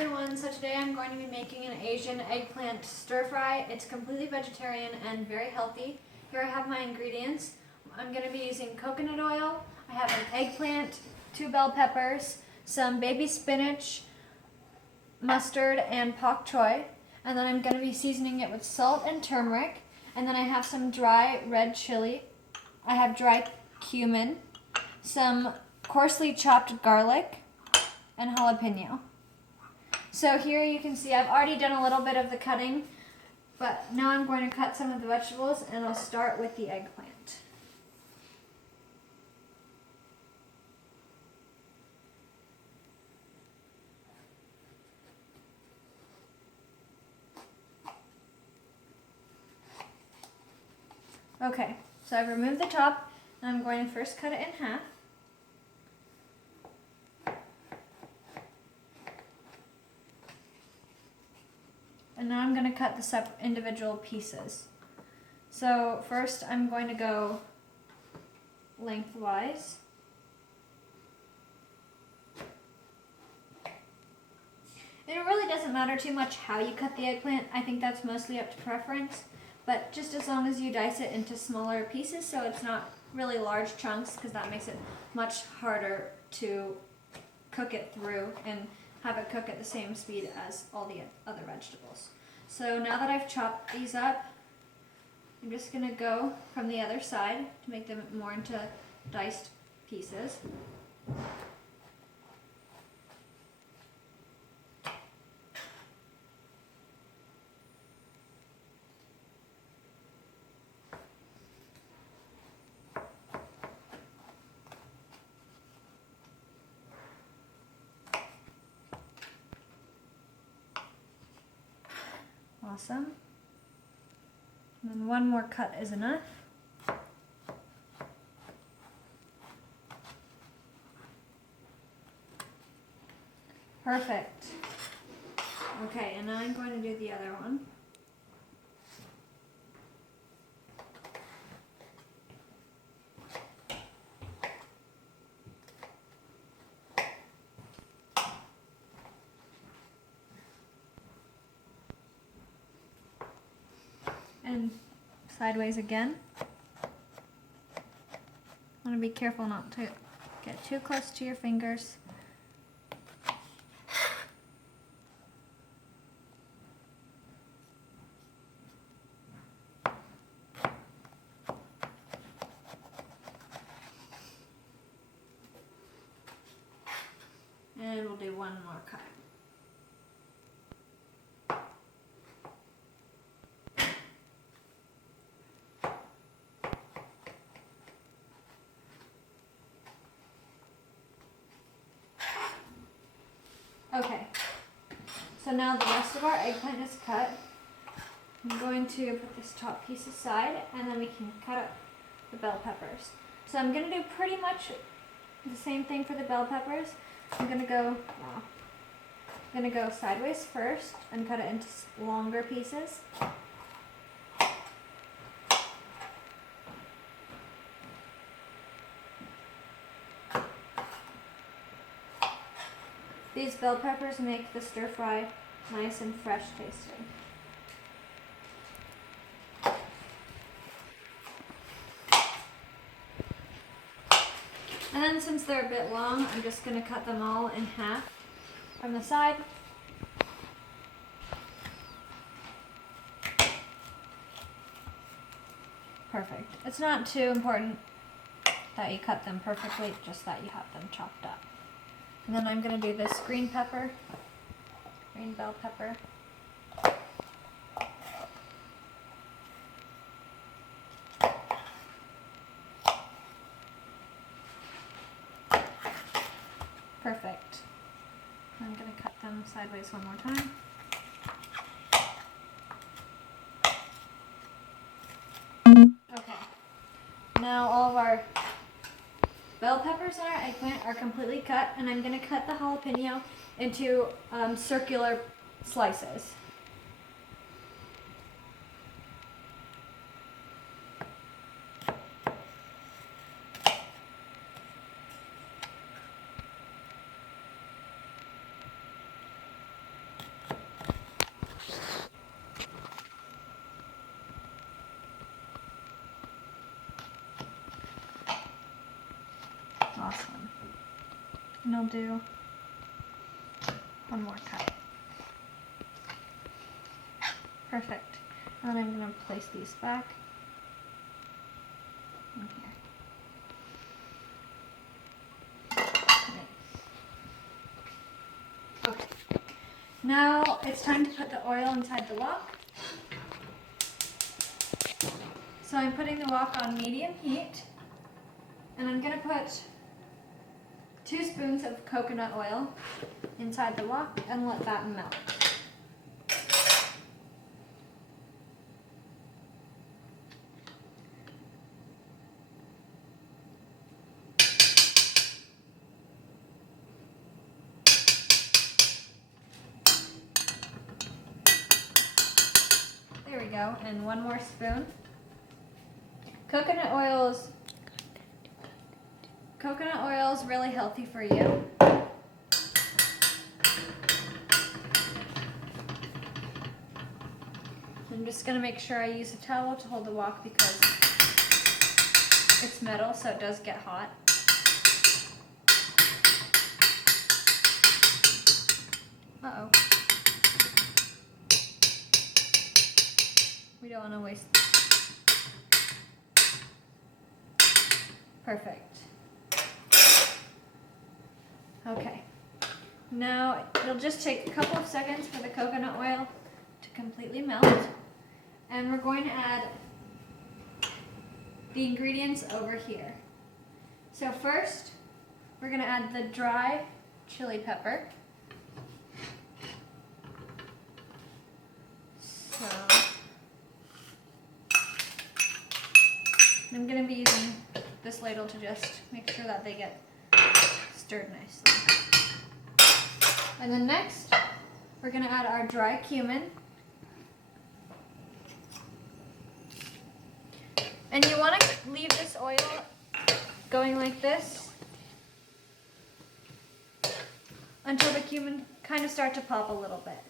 everyone, so today I'm going to be making an Asian eggplant stir fry. It's completely vegetarian and very healthy. Here I have my ingredients. I'm going to be using coconut oil, I have an eggplant, 2 bell peppers, some baby spinach, mustard, and pak choy. And then I'm going to be seasoning it with salt and turmeric. And then I have some dry red chili. I have dry cumin, some coarsely chopped garlic, and jalapeno. So here you can see I've already done a little bit of the cutting, but now I'm going to cut some of the vegetables, and I'll start with the eggplant. Okay, so I've removed the top, and I'm going to first cut it in half. And now I'm going to cut the individual pieces. So first I'm going to go lengthwise. And it really doesn't matter too much how you cut the eggplant. I think that's mostly up to preference. But just as long as you dice it into smaller pieces so it's not really large chunks, because that makes it much harder to cook it through and have it cook at the same speed as all the other vegetables. So now that I've chopped these up, I'm just going to go from the other side to make them more into diced pieces. Awesome. And then one more cut is enough. Perfect. Okay, and now I'm going to do the other one. And sideways again. Want to be careful not to get too close to your fingers. And we'll do one more cut. Okay, so now the rest of our eggplant is cut. I'm going to put this top piece aside, and then we can cut up the bell peppers. So I'm going to do pretty much the same thing for the bell peppers. I'm going to go sideways first and cut it into longer pieces. These bell peppers make the stir fry nice and fresh tasting. And then since they're a bit long, I'm just going to cut them all in half from the side. Perfect. It's not too important that you cut them perfectly, just that you have them chopped up. And then I'm going to do this green pepper, green bell pepper. Perfect. I'm going to cut them sideways one more time. Okay. Now all of our bell peppers and our eggplant are completely cut, and I'm going to cut the jalapeno into circular slices. And I'll do one more cut. Perfect. And then I'm going to place these back in here. Nice. Okay. Now it's time to put the oil inside the wok. So I'm putting the wok on medium heat, and I'm going to put 2 spoons of coconut oil inside the wok and let that melt. There we go, and 1 more spoon. Coconut oil is really healthy for you. I'm just going to make sure I use a towel to hold the wok because it's metal, so it does get hot. Uh-oh. We don't want to waste. Perfect. Okay. Now, it'll just take a couple of seconds for the coconut oil to completely melt. And we're going to add the ingredients over here. So first, we're going to add the dry chili pepper. So, I'm going to be using this ladle to just make sure that they get stirred nicely. And then next, we're going to add our dry cumin. And you want to leave this oil going like this until the cumin kind of start to pop a little bit.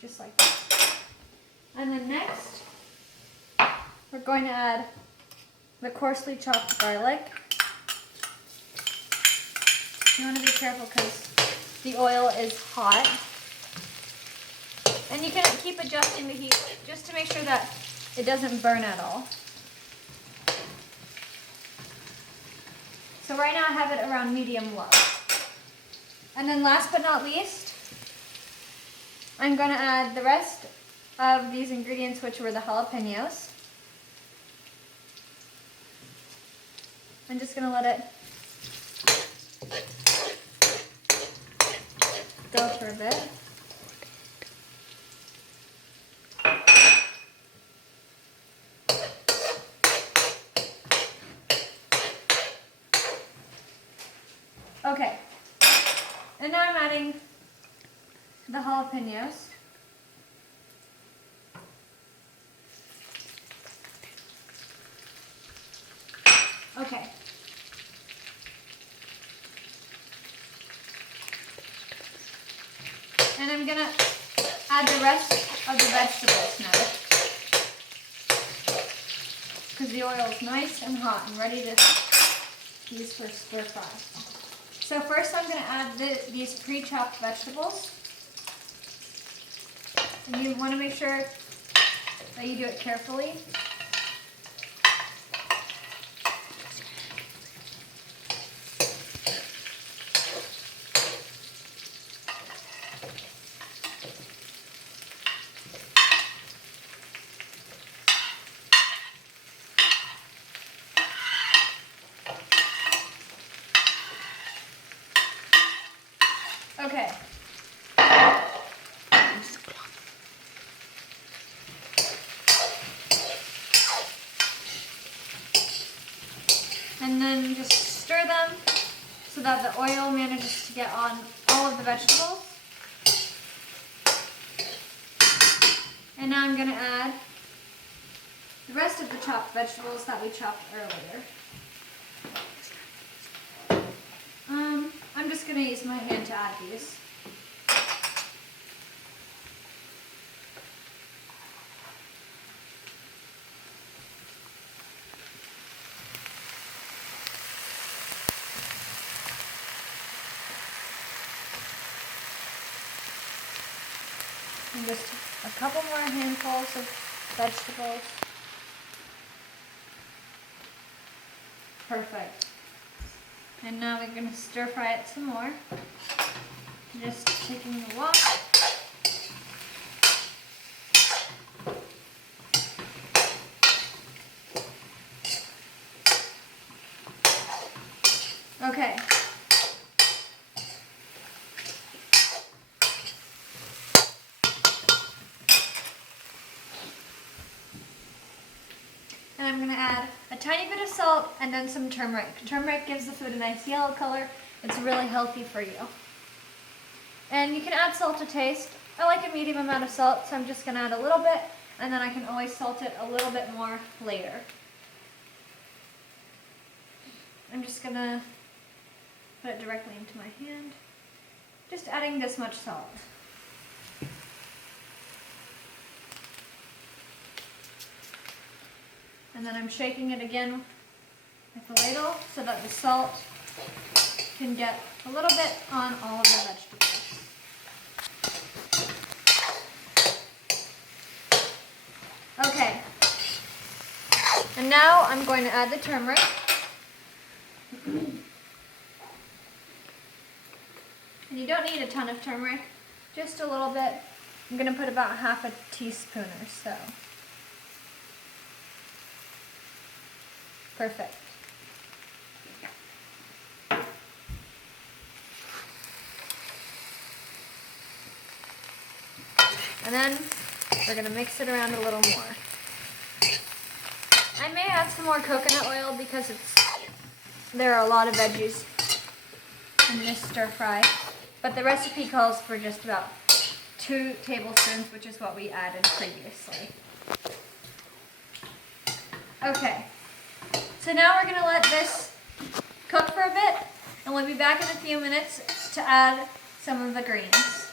Just like that. And then next, we're going to add the coarsely chopped garlic. You want to be careful because the oil is hot. And you can keep adjusting the heat just to make sure that it doesn't burn at all. So right now I have it around medium-low. And then last but not least, I'm going to add the rest of these ingredients, which were the jalapenos. I'm just going to let it go for a bit. Okay, and now I'm adding the jalapenos. Okay. And I'm going to add the rest of the vegetables now. Because the oil is nice and hot and ready to use for stir fry. So first I'm going to add these pre-chopped vegetables. And you want to make sure that you do it carefully. Okay. And then just stir them so that the oil manages to get on all of the vegetables. And now I'm going to add the rest of the chopped vegetables that we chopped earlier. I'm just going to use my hand to add these. And just a couple more handfuls of vegetables. Perfect. And now we're going to stir fry it some more. Just taking the wok. Okay. And I'm going to add a tiny bit of salt and then some turmeric. Turmeric gives the food a nice yellow color. It's really healthy for you. And you can add salt to taste. I like a medium amount of salt, so I'm just going to add a little bit, and then I can always salt it a little bit more later. I'm just going to put it directly into my hand. Just adding this much salt. And then I'm shaking it again with the ladle so that the salt can get a little bit on all of the vegetables. Okay. And now I'm going to add the turmeric. And you don't need a ton of turmeric, just a little bit. I'm going to put about half a teaspoon or so. Perfect. And then we're going to mix it around a little more. I may add some more coconut oil because there are a lot of veggies in this stir fry, but the recipe calls for just about 2 tablespoons, which is what we added previously. Okay. So now we're going to let this cook for a bit, and we'll be back in a few minutes to add some of the greens.